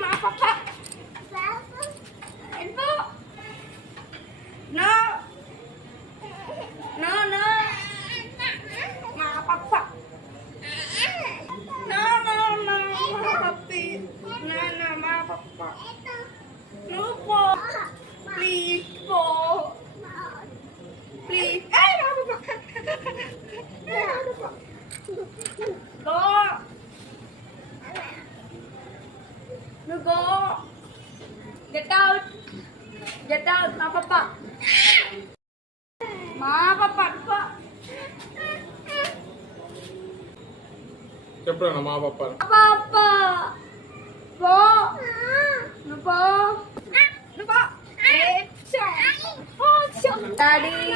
ma papa. Ibu. No. No, no. Ma papa. No, no, no. Ma papi. No, no, ma papa. No po. Please po. Please. Ay, ma papa. Go. No, go. Get out. Get out, ma papa. Ma papa. చెప్పరా మా పాప Papa. Po. No po. No po. Daddy.